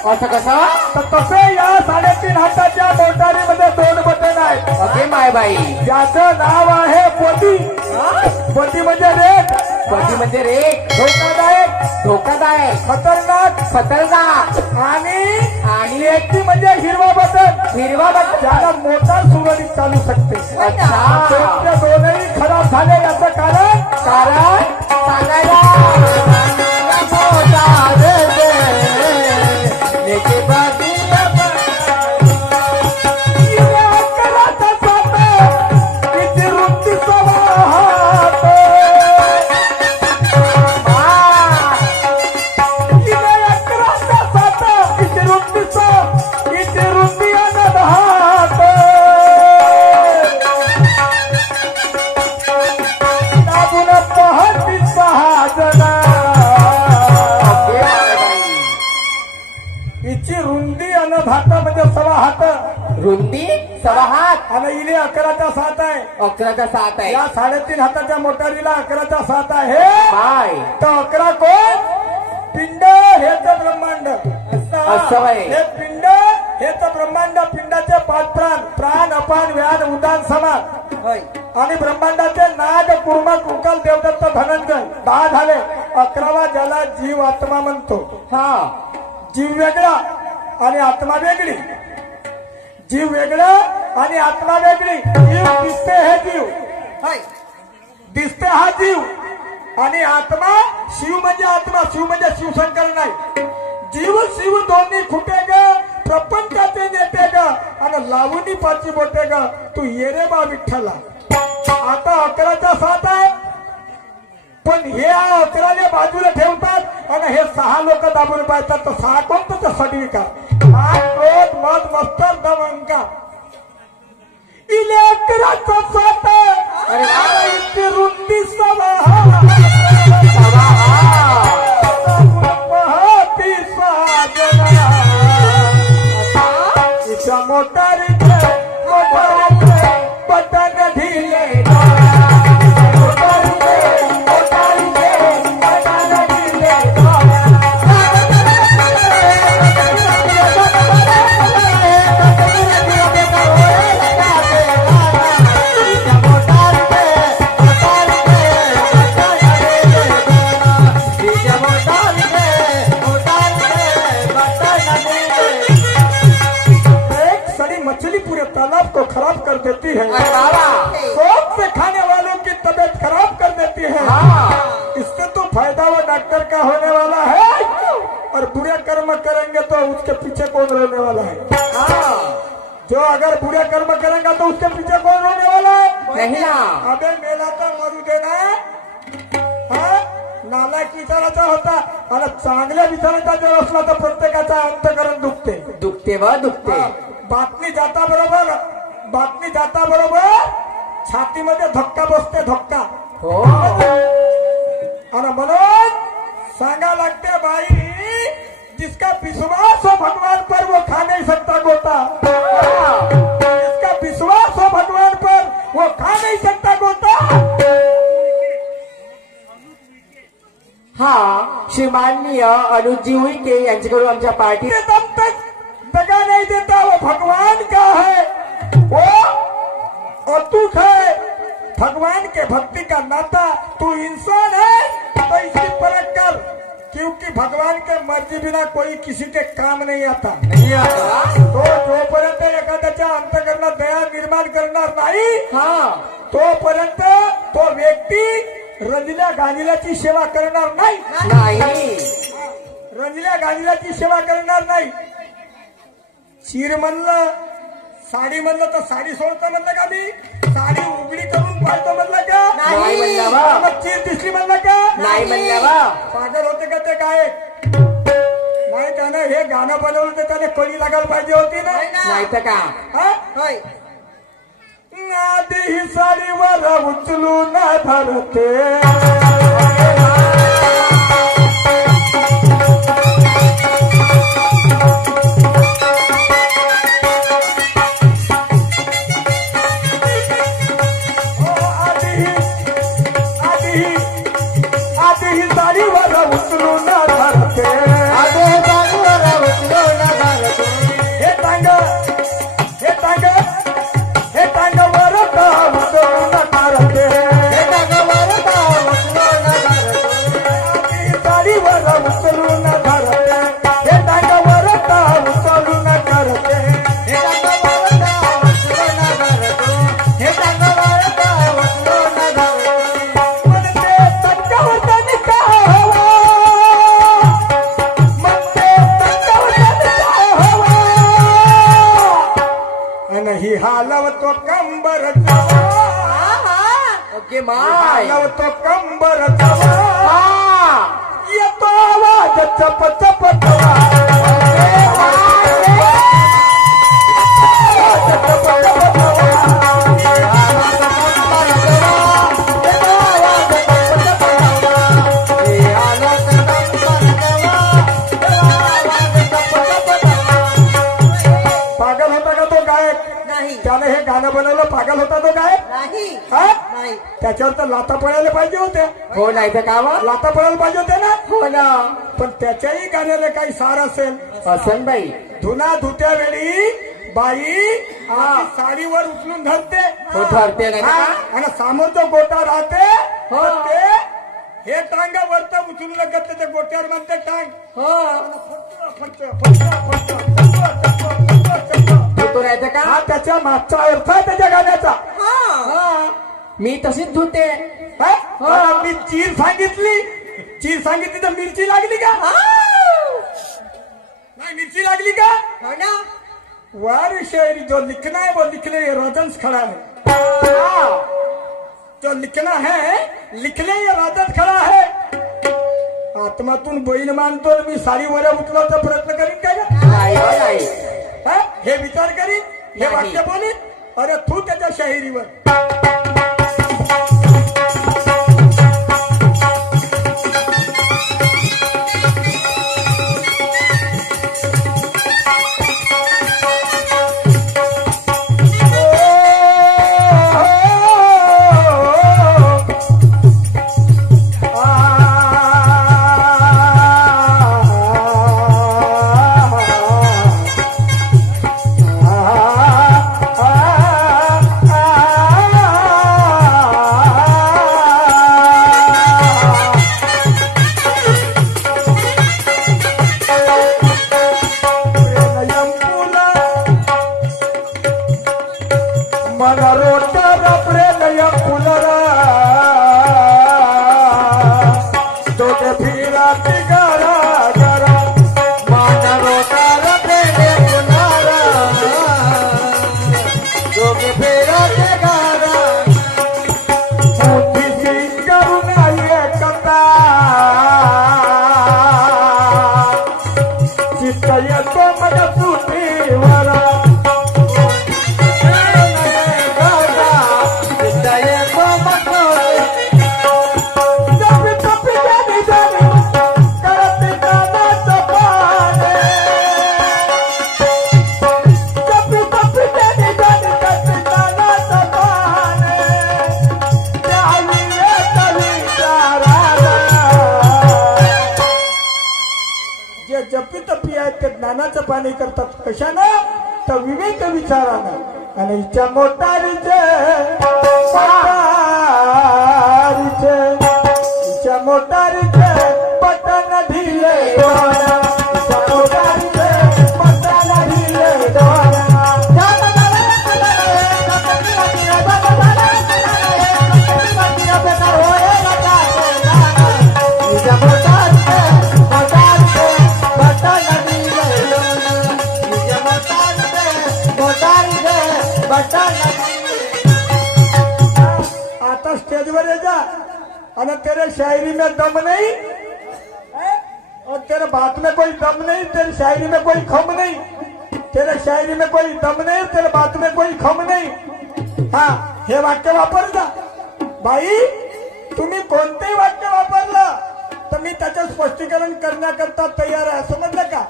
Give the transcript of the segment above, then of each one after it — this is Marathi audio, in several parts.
असं कसं? तर तसे या 3.5 हाताच्या मोटारीमध्ये 2 बटन आहेत. अगे माय बाई. ज्याचं नाव आहे पोती. पोती म्हणजे रेक. पोती म्हणजे रेक. धोकादायक. धोकादायक. खतरनाक. खतरनाक. आणि एकटी म्हणजे हिरवा बटन. हिरवा बटन. ज्याला मोटार सुरळीत चालू शकते. अच्छा. ते दोनही खराब झाले याचं कारण सांगायला म्हणजे 6 हात. रुंदी 6 हात. आणि इले 11च्या 7 आहे. 11च्या 7 आहे. या 3.5 हाताच्या मोटारीला 11च्या 7 आहे. बाय. तर 11 कोण? पिंड हेच ब्रह्मांड. असं आहे. हे पिंड हेच ब्रह्मांड. पिंडाचे 5 प्राण. प्राण, अपान, व्यान, उदान, समान. आणि ब्रह्मांडाचे नाग, कुर्म, कुकल, देवदत्त, धनंजय 10 झाले. 11वा ज्याला जीव आत्मा म्हणतो. हा. जीव वेगळा आणि आत्मा वेगळी. जीव वेगळा आणि आत्मा वेगळी. जीव दिसते हे जीव. दिसते हा जीव. आणि आत्मा शिव म्हणजे आत्मा. शिव म्हणजे शिवशंकर नाही. जीव शिव दोन्ही खुटे ग. प्रपंचाचे नेते ग. आणि लावणी 5 बोटे ग. तू ये रे बा विठ्ठला. आता 11च्या 7 आहे. पण हे 11 बाजूला ठेवतात आणि हे 6 लोक दाबून पाहतात. तर 6 कोणतं? तर सडविका. क्रोध, मद, मस्तर, दम, अहंकार. इले 11च्या 7 इतकी रुंदी 6 मोटारीचे बटन ढिले. तालाब को खराब कर देती है. शौक से खाने वालों की तबीयत खराब कर देती है. इससे तो फायदा वो डॉक्टर का होने वाला है. और बुरे कर्म करेंगे तो उसके पीछे कौन रहने वाला है? जो अगर बुरे कर्म करेंगे तो उसके पीछे कौन रहने वाला है? नहीं ना. अबे मेला तर मरू देना. नालायक विचाराचा होता. आणि चांगल्या विचाराचा जर असला तर प्रत्येकाचा अंतकरण दुखते व दुखते. बातमी जाता बरोबर छातीमध्ये धक्का बसते. धक्का हो. आणि म्हणून सांगा लागते भाई, जिसका विश्वास हो भगवान पर वो खा नहीं सकता गोता. जिसका विश्वास हो भगवान पर वो खा नहीं सकता गोता. हा. श्रीमाननीय अनुजी उईके यांच्याकडून आमच्या पार्टी दम तक दगा नहीं देता. वो भगवान का है. वो अतूट है. भगवान के भक्ति का नाता. तू इंसान है तो इसकी परख कर. क्योंकि भगवान के मर्जी बिना कोई किसी के काम नहीं आता. तो जोपर्यंत एखाद्याच्या अंतकरणात दया निर्माण करणार नाही तोपर्यंत तो व्यक्ती रंजल्या गांधीलाची सेवा करणार नाही. रंजल्या गांधीलाची सेवा करणार नाही. चीर म्हणलं, साडी म्हणलं तर साडी सोडतं म्हणलं का मी? साडी उघडी करून पाहतो म्हणलं का? नाही म्हणलं. मग चीर दिसली म्हणलं का? नाही म्हणलं. पागल होते का ते काय? नाही त्यानं हे गाणं बनवलं तर त्याने कडी लागायला पाहिजे होती ना. नाही तर का? आधी ही साडीवर उचलून धरते. आधी ही साडीवर उचलून धरते. हालवतो कंबर ओके माय हालवतो कंबर हा येतो आवाज चप चप चवा पागल होता का तो गायक नाही त्याने हे गाणं बनवलं पागल होता तो गायक नाही हा नाही त्याच्यावर तर लाता पडायला पाहिजे होत्या हो नाही तर का मग? लाता पडायला पाहिजे होत्या ना हो ना पण त्याच्याही गाण्याला काही सार असेल असं बाई धुना धुत्या वेळी बाई हा. आपली साडीवर उचलून धरते हो धरते ना हा, आणि समोर जो गोटा राहते हो. तर ते हे टांग वरत उचलून लगत त्या गोट्यावर म्हणते टांग हो फक्त, फक्त, फक्त, फक्त, फक्त, फक्त. धुतो नाही तर का हा त्याच्या मागचा अर्थ आहे त्याच्या गाण्याचा हा मी तशीच धुते हा? हो. आता मी चीर सांगितली तर मिरची लागली का नहीं मिर्ची लागली का हो ना वार शायरी जो लिखना है वो लिखने ये राजंस खड़ा है जो लिखना है लिखले ये राजंस खड़ा है आत्मातून बहीण मानतो मी साडीवर उचलावचा प्रयत्न करीन का ग? नाही हो, नाही हा? हे विचार करीन हे नाही. वाक्य बोलीन अरे तू त्याच्या शाहिरीवर मन रोटर प्रेम फुलरा दोघे फिरा तिगारा गरा मान रोटार प्रेमे पुनारा दोघे फेराचे गारा बुद्धीची करून एकता चित्त येतो मग सुटीवरा जे जपी तपी आहेत ते ज्ञानाचं पाणी करतात कशानं तर विवेक विचारानं आणि हिच्या मोटारीचे हिच्या मोटारीचे पटन ढिले डोळा हिच्या मोटारीचे पटन ढिले डोळा आता स्टेजवर ये जा और तेरे शायरी में दम नहीं है? और तेरे बात में कोई दम नहीं तेरी शायरी में कोई खम नहीं तेरे शायरी में कोई दम नहीं तेरे बात में कोई खम नहीं हा हे वाक्य वापरलं बाई तुम्ही कोणतेही वाक्य वापरलं तर मी त्याचं स्पष्टीकरण करण्याकरता तयार आहे समजलं का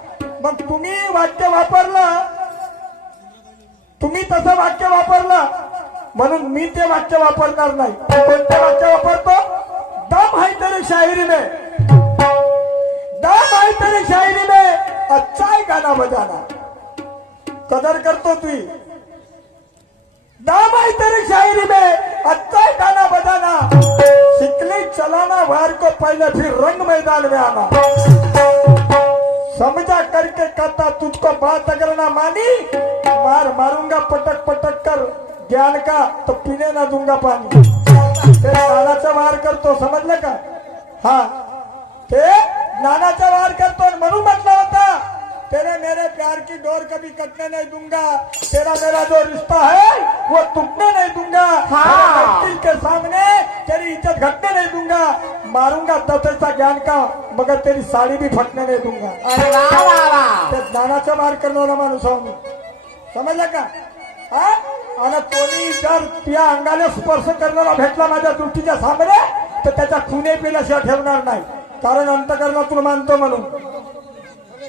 मग तुम्ही वाक्य वापरलं तुम्ही तसं वाक्य वापरलं म्हणून मी ते वाक्य वापरणार नाही कोणते वाक्य वापरतो दम है तेरी शायरी में दम है तेरी शायरी में अच्छा है गाना बजाना कदर करतो तू दम है तेरी शायरी में अच्छा है गाना बजाना शिकली चलाना वार को पहले फिर रंग मैदान में आना समझा करके कहता तुझको बात अगर ना मानी मार मारूंगा पटक पटक कर ज्ञान का तो पीने ना दूंगा पानी ते ज्ञानाचा वार करतो समजलं का हा ते ज्ञानाचा वार करतो म्हणून म्हटलं होता तेरे मेरे प्यार की डोर कभी कटने नहीं दूंगा, तेरा मेरा जो रिश्ता है वो टूटने नहीं दूंगा। हाँ। वकील के सामने तेरी इज्जत घटने नहीं दूंगा, मारूंगा 10 ऐसा ज्ञान का, मगर तेरी साड़ी भी फटने नहीं दूंगा। अरे वा वा वा. ते ज्ञानाचा मार करणारा माणूस आहो मी, समजलं का? हा? आणि कोणी जर त्या अंगाला स्पर्श करणारा भेटला माझ्या दृष्टीच्या सामने तर त्याच्या खुने पिल्याशिवाय ठेवणार नाही, कारण अंतकरणातून मानतो म्हणून.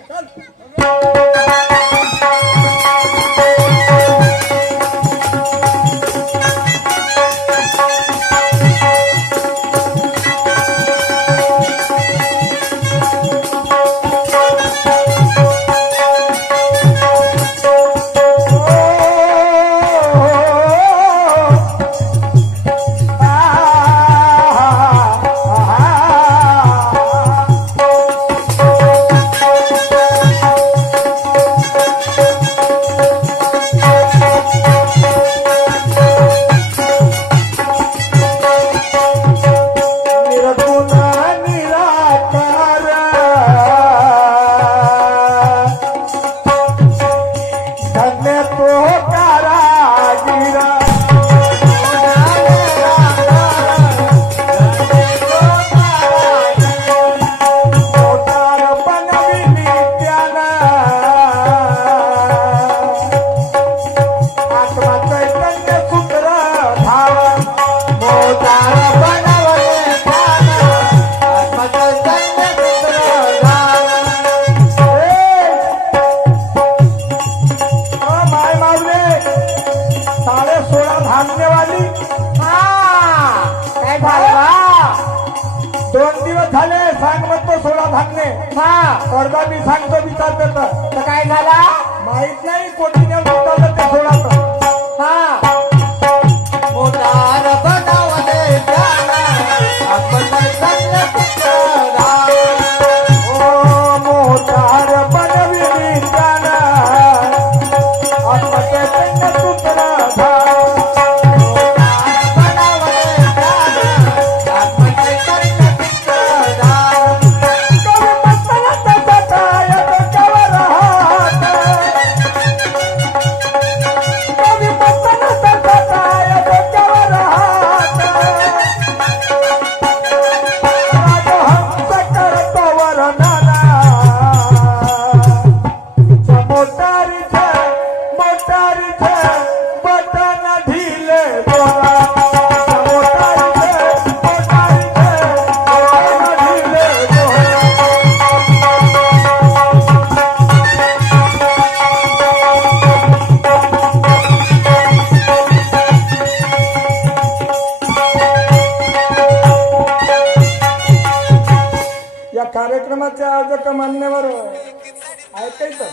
चल. अर्धा मी सांगतो विचार करतो तर काय झाला? माहित नाही कोटीने उतरलं ते सोडाचं. हा. मोटार बनवले त्याला आपण चांगलं पुत्र. ओ मोटार बनविली त्याला आत्महत्या त्यांना सूत्र कार्यक्रमाचे आयोजक मान्यवर ऐकायचं.